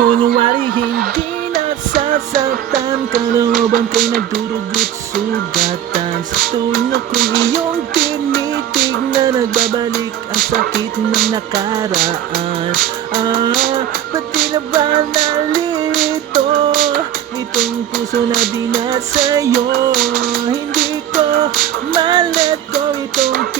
Kunwari hindi nasasaktan ka na bang kay nagdurugo't sugatan. Sa tuwing ako'y iyong tinitignan, nagbabalik ang sakit ng nakaraan. Ba't di na ba nalilito itong puso na binasa'yo? Hindi ko ma-let go itong